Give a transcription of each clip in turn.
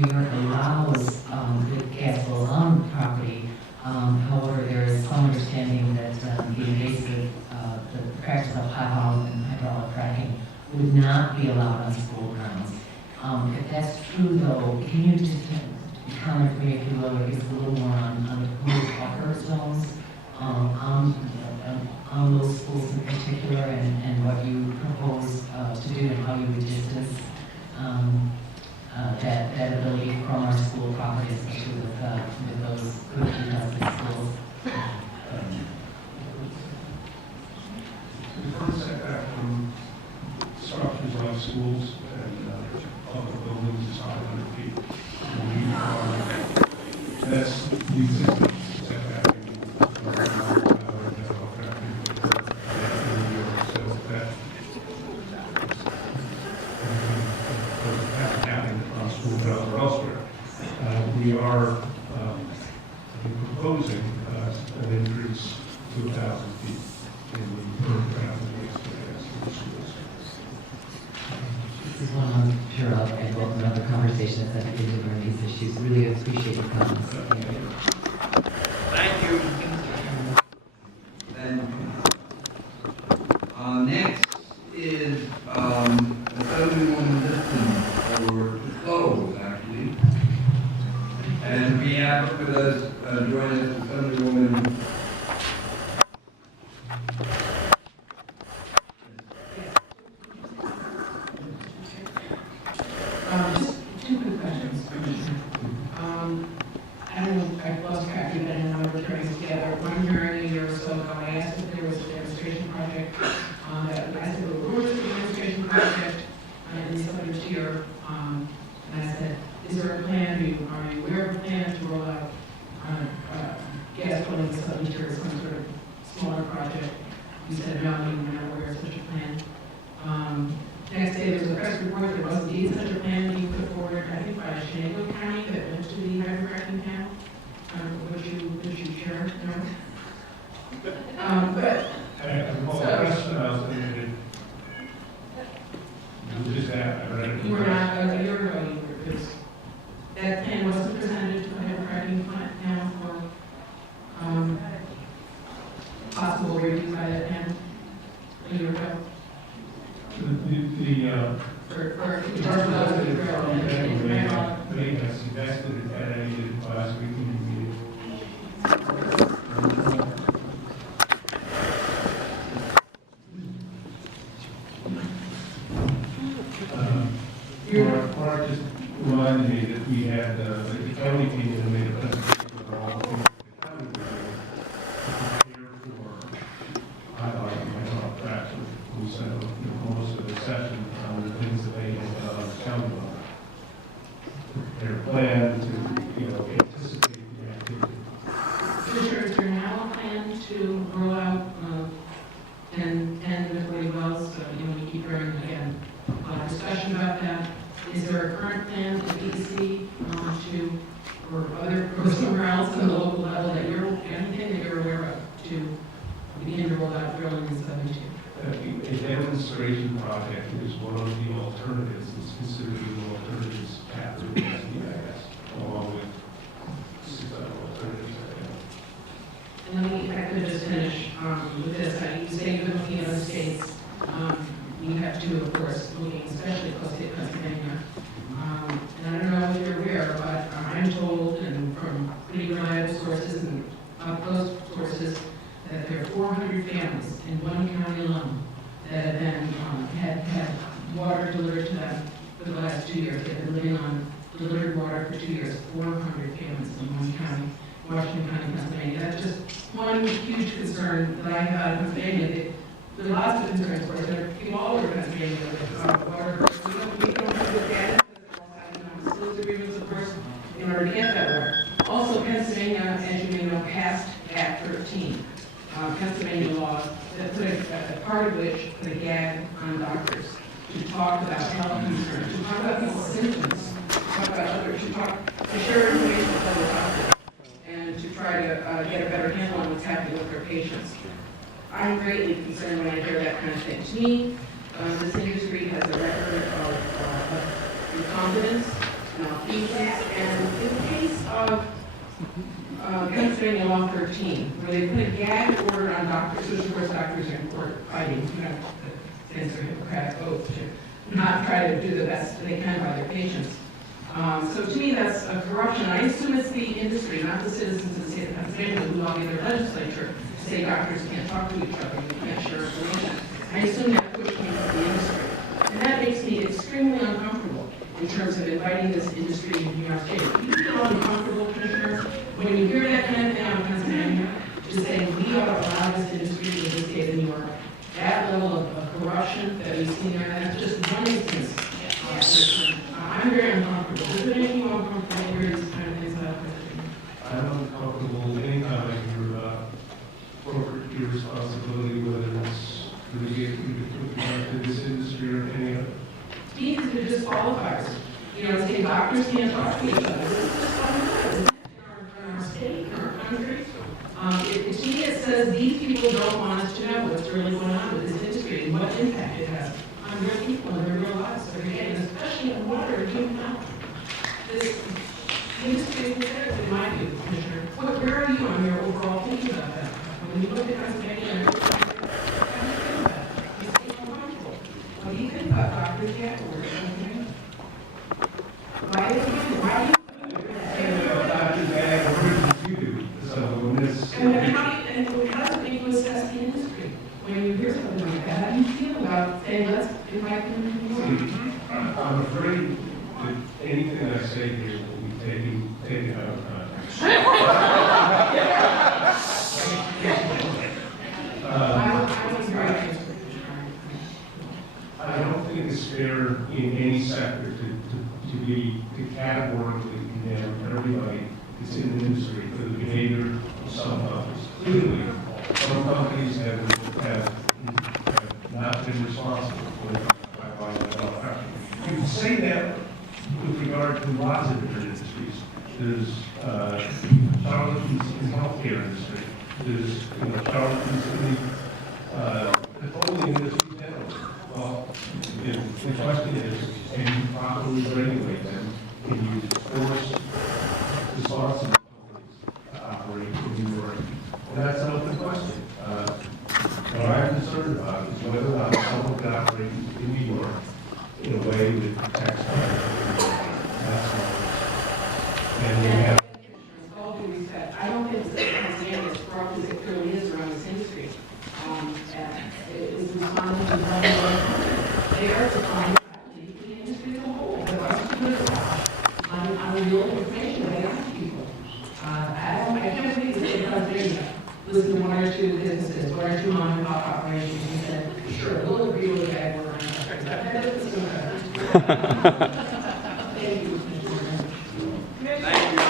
New York allows the gas along the property. However, there is some understanding that the invasive, the practice of high-vol and hydraulic fracking would not be allowed on school grounds. If that's true, though, can you just comment for me, if you will, or give us a little more on the proposed buffer zones on those schools in particular, and what you propose to do and how you would distance that ability from our school property, especially with those good contested schools. The first setback from structures like schools and public buildings is 500 feet. That's the existing setback. We are proposing an increase to 1,000 feet in the ground schools. This is one I'm sure I'll get in other conversations that begin to learn these issues. Really appreciate your comments. Thank you. Next is Assemblywoman Liston, or to close, actually. And we have with us, join us, Assemblywoman. Just two quick questions, Commissioner. I don't know, I've lost track of it, and I'm returning together. One hearing a year or so ago, I asked if there was a demonstration project, I said, well, where was the demonstration project in the southern tier? And I said, is there a plan, are you aware of a plan to roll out gas pulling in the southern tier as some sort of smaller project? You said, no, we're not aware of such a plan. Next day, there was a press report, there was indeed such a plan being put forward, I think by Shenango County, that went to the hydrofracking panel. Would you share? No? But I recall a question I was going to do. Just that, I read it. you were not, a year ago, you were, because that plan wasn't presented to the hydrofracking panel for possible review by that panel a year ago. They suggested at any advisory committee meeting. Mark just reminded me that we had the county came in and made a presentation of all the things the county would do to prepare for hydraulic fracture. We spent most of the session on the things that they had done on the county level. Their plan to, anticipate the activity. Commissioner, is there now a plan to roll out 10 to 40 wells? So, we keep hearing again a lot of discussion about that. Is there a current plan at DEC or somewhere else on the local level that anything that you're aware of to begin to roll out drilling in southern tier? A demonstration project is one of the alternatives. It's considered the alternatives path to the DIS, along with 6 other alternatives. And let me, if I could just finish with this. You say you've been looking at other states. You have to, of course, looking especially closely at Pennsylvania. And I don't know if you're aware, but I'm told, and from pretty reliable sources and close sources, that there are 400 families in one county alone that have been had water delivered to them for the last 2 years. They've been living on delivered water for 2 years. 400 families in one county, Washington County, Pennsylvania. That's just one huge concern that I have in Pennsylvania. There are lots of concerns, of course. There are people all over Pennsylvania with water. We don't have good data because those agreements, of course, in order to get that water. Also, Pennsylvania, as you may know, passed Act 13. Pennsylvania law that put a part of which put a gag on doctors to talk about health concerns, to talk about people's symptoms, to talk about others, to share information with other doctors, and to try to get a better handle on what's happening with their patients. I'm greatly concerned when I hear that kind of thing. To me, this industry has a record of incompetence malfeasance. And in the case of Pennsylvania Law 13, where they put a gag order on doctors, which of course doctors are in court fighting, against their Hippocratic oath to not try to do the best they can by their patients. So to me, that's a corruption. I assume it's the industry, not the citizens of the state of Pennsylvania who lobby their legislature to say doctors can't talk to each other, you can't share information. I assume that push came from the industry. And that makes me extremely uncomfortable in terms of inviting this industry in New York State. Do you feel uncomfortable, Commissioner, when you hear that kind of thing out of Pennsylvania, just saying we ought to allow this industry in the state of New York? That level of corruption that we've seen there, that's just one instance. I'm very uncomfortable. Does it make you uncomfortable to hear these kind of things out of Pennsylvania? I'm uncomfortable anytime I hear about corporate irresponsibility, whether it's related to this industry or any other. These are just qualifiers. You know, saying doctors can't talk to each other. This is just qualifiers in our state, in our country. To me, it says these people don't want us to know what's really going on with this industry and what impact it has on real people and their real lives every day, and especially in water and human health. This industry is considered, in my view, Commissioner. Where are you on your overall thinking about that? When you look at Pennsylvania and everything, how do you think about it? You seem uncomfortable. What do you think about doctors' gag orders? Why do you how does it make you assess the industry? When you hear something like that, how do you feel about saying, let's invite them to New York? I'm afraid that anything I say here will be taken out of context. I don't think it's fair in any sector to categorically condemn everybody that's in the industry for the behavior of some companies. Clearly, some companies have not been responsible for it. You can say that with regard to lots of different industries. There's charlatans in the healthcare industry. There's charlatans in the petroleum industry generally. Well, the question is, can you properly regulate them? Can you force responsible companies to operate in New York? And that's an open question. What I'm concerned about is whether or not someone can operate in New York in a way that protects them. That's all. And we have. With all due respect, I don't think that Pennsylvania is corrupt as it clearly is around this industry. It is responding to they are responding to the industry as a whole. But why don't you do it on the real information they ask people? I can't believe the state of Pennsylvania listened to one or two businesses, one or two mom and pop operations and said, sure, we'll agree with the guy we're on. Thank you, Mr. Chairman. Thank you.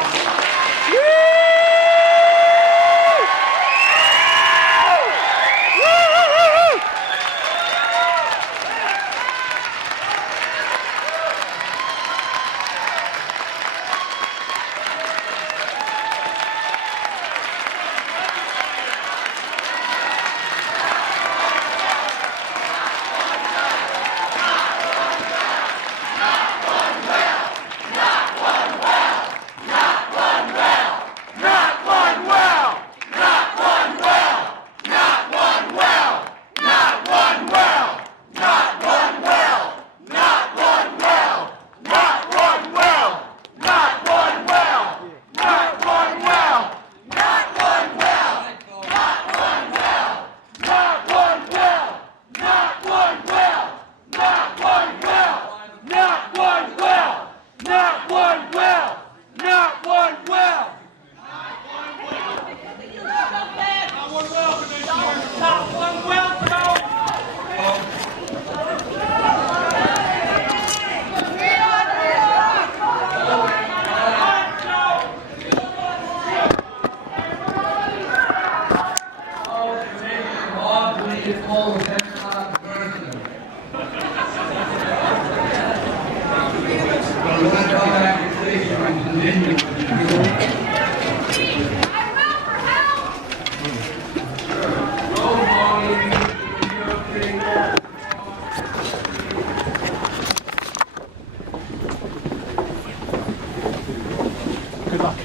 Good luck.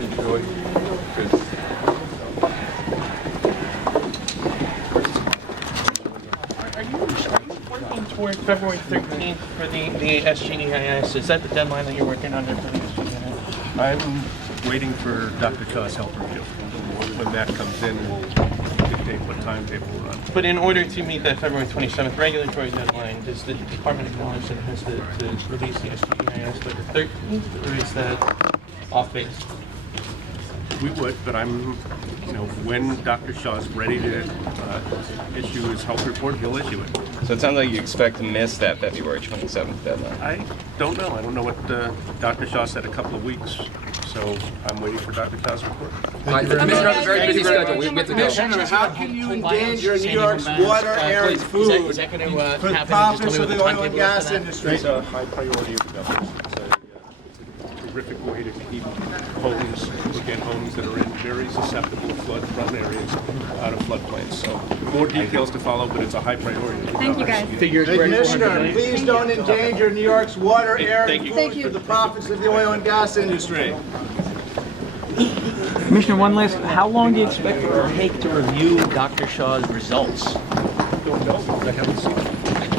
Enjoy. Are you working toward February 13th for the SGEIS? Is that the deadline that you're working under for the SGEIS? I'm waiting for Dr. Shaw's help review. When that comes in, we'll dictate what timetable we're on. But in order to meet that February 27th regulatory deadline, does the department acknowledge that it has to release the SGEIS by the 13th, or is that off base? We would, but when Dr. Shaw's ready to issue his health report, he'll issue it. So it sounds like you expect to miss that February 27th deadline. I don't know. I don't know what Dr. Shaw said, a couple of weeks. So I'm waiting for Dr. Shaw's report. Commissioner has a very busy schedule. We have to go. Commissioner, how can you endanger New York's water, air, and food for the profits of the oil and gas industry? It's a high priority of the government. It's a terrific way to keep homes, again, homes that are in very susceptible flood-prone areas out of floodplains. So more details to follow, but it's a high priority. Thank you, guys. Commissioner, please don't endanger New York's water, air, and food for the profits of the oil and gas industry. Commissioner, one last, how long do you expect it will take to review Dr. Shaw's results? I don't know because I haven't seen it.